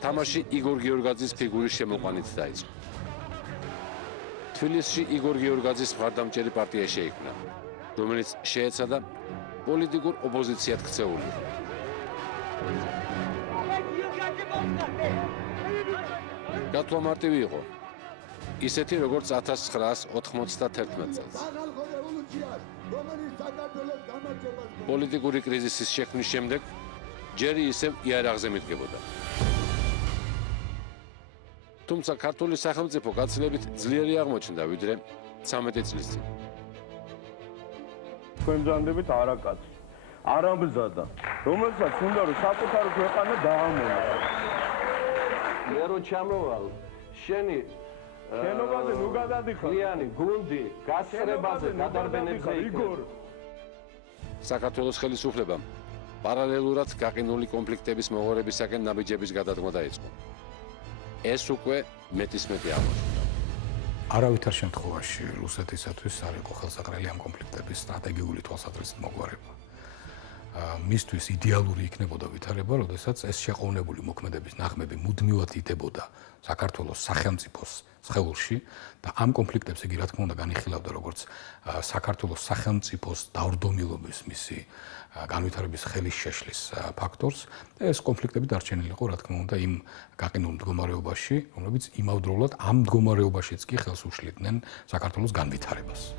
თამაში იგორ გიორგაძის ფიგურის შემოყვანით დაიწყო. თბილისში იგორ გიორგაძის მხარდამჭერი პარტია შეიქმნა, რომელიც შეეცადა პოლიტიკურ ოპოზიციად ქცეული იყო. გათვლა მარტივი იყო, ისეთი როგორც 1991 წელს. პოლიტიკური კრიზისის შექმნის შემდეგ ჯერი ისევ იარაღზე მიდგებოდა. თუმცა ქართული სახელმწიფო გაცილებით ძლიერი აღმოჩნდა, ვიდრე 13 წლის წინ. თქვენ ბრძანდებით არაკაც, არამბზადა, რომელსაც უნდა რომ საკუთარი ქვეყანა დაამონა. მე რო ჩამოვალ, შენი შენობაზე ნუ გადადიხარ. ლიანი გუნდი გასწრებაზე გადარბენებზე იგორ. საქართველოს ხელისუფლებამ პარალელურად გაყინული კონფლიქტების მოღორებისაკენ ნაბიჯების გადადგმა დაიწყო. ეს უკვე მეტისმეტი აღმოჩნდა. არავითარ შემთხვევაში რუსეთისათვის არ იყო ხელსაყრელი ამ კონფლიქტების სტრატეგიული თვალსაზრისით მოგვარება. მისთვის იდეალური იქნებოდა ვითარება, როდესაც ეს შეყოვნებული მოქმედების ნახმები მუდმივად იდებოდა საქართველოს სახელმწიფოს სხეულში და ამ კონფლიქტებს იგი რა თქმა უნდა განიხილავდა როგორც საქართველოს სახელმწიფოს დავრდომილობის მისი განვითარების ხელის შეშლის ფაქტორს და ეს კონფლიქტები დარჩენილიყო რა თქმა უნდა იმ გაყინულ მდგომარეობაში, რომლებიც იმავდროულად ამ მდგომარეობაშიც კი ხელს უშლიდნენ საქართველოს განვითარებას.